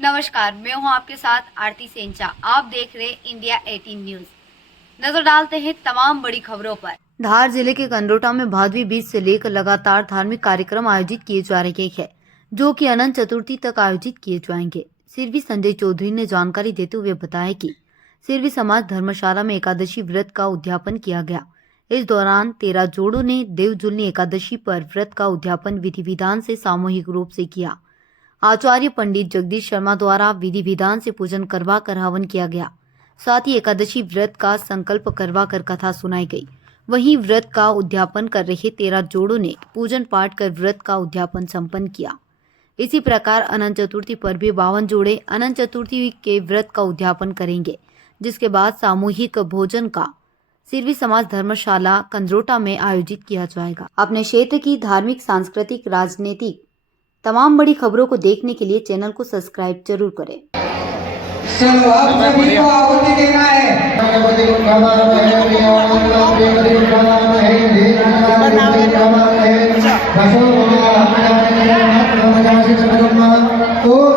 नमस्कार, मैं हूं आपके साथ आरती सेंचा। आप देख रहे इंडिया 18 न्यूज। नजर डालते हैं तमाम बड़ी खबरों पर। धार जिले के कंडोटा में भादवी बीज से लेकर लगातार धार्मिक कार्यक्रम आयोजित किए जा रहे हैं, जो कि अनंत चतुर्थी तक आयोजित किए जाएंगे। सिरवी संजय चौधरी ने जानकारी देते हुए बताया कि सिरवी समाज धर्मशाला में एकादशी व्रत का उद्यापन किया गया। इस दौरान 13 जोड़ों ने देवजुलनी एकादशी पर व्रत का उद्यापन विधि विधान से सामूहिक रूप से किया। आचार्य पंडित जगदीश शर्मा द्वारा विधि विधान से पूजन करवा कर हवन किया गया। साथ ही एकादशी व्रत का संकल्प करवा कर कथा सुनाई गई। वहीं व्रत का उद्यापन कर रहे 13 जोड़ों ने पूजन पाठ कर व्रत का उद्यापन संपन्न किया। इसी प्रकार अनंत चतुर्थी पर भी 52 जोड़े अनंत चतुर्थी के व्रत का उद्यापन करेंगे, जिसके बाद सामूहिक भोजन का सिरवी समाज धर्मशाला कंजरोटा में आयोजित किया जाएगा। अपने क्षेत्र की धार्मिक, सांस्कृतिक, राजनीतिक तमाम बड़ी खबरों को देखने के लिए चैनल को सब्सक्राइब जरूर करें। चलो आप सभी को आहुति देना है। तो